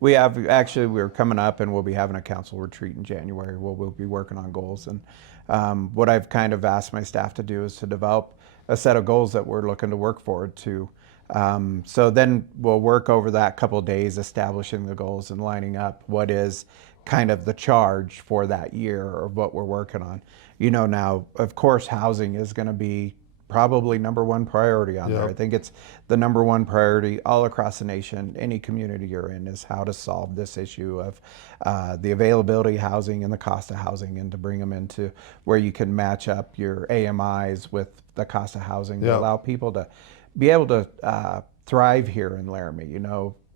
we have actually, we're coming up and we'll be having a council retreat in January where we'll be working on goals. And what I've kind of asked my staff to do is to develop a set of goals that we're looking to work forward to. So then we'll work over that couple of days establishing the goals and lining up what is kind of the charge for that year or what we're working on. Now, of course, housing is going to be probably number one priority on there. I think it's the number one priority all across the nation. Any community you're in is how to solve this issue of the availability of housing and the cost of housing, and to bring them into where you can match up your AMIs with the cost of housing to allow people to be able to thrive here in Laramie,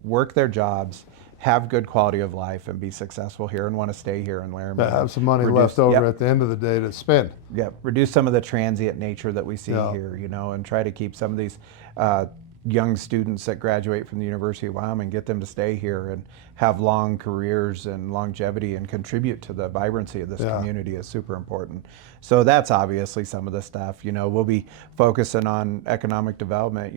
work their jobs, have good quality of life, and be successful here and want to stay here in Laramie. Have some money left over at the end of the day to spend. Reduce some of the transient nature that we see here, and try to keep some of these young students that graduate from the University of Wyoming, get them to stay here and have long careers and longevity and contribute to the vibrancy of this community is super important. So that's obviously some of the stuff. We'll be focusing on economic development.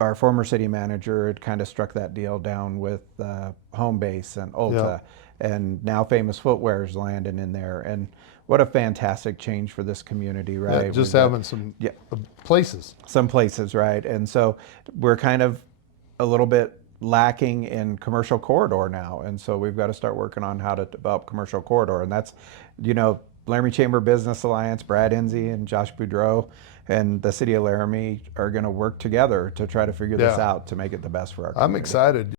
Our former city manager had kind of struck that deal down with Home Base and Ulta, and now Famous Footwear is landing in there. And what a fantastic change for this community, right? Just having some places. Some places, right? And so we're kind of a little bit lacking in commercial corridor now. And so we've got to start working on how to develop commercial corridor. And that's, Laramie Chamber Business Alliance, Brad Enzi and Josh Boudreau and the City of Laramie are going to work together to try to figure this out to make it the best for our community. I'm excited.